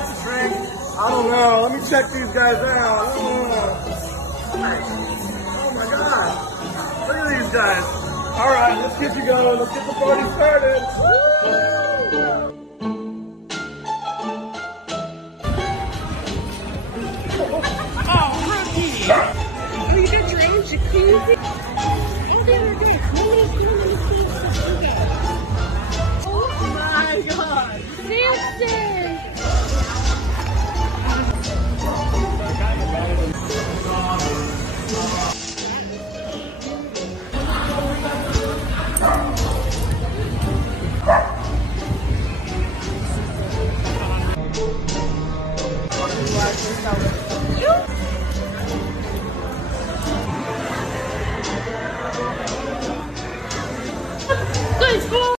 else to drink? I don't know. Let me check these guys out. Oh my God. Look at these guys. All right, let's get you going. Let's get the party started. Oh, rookie! Are you gonna drain jacuzzi? Oh, there it is. Oh my God! Samson! Let's go!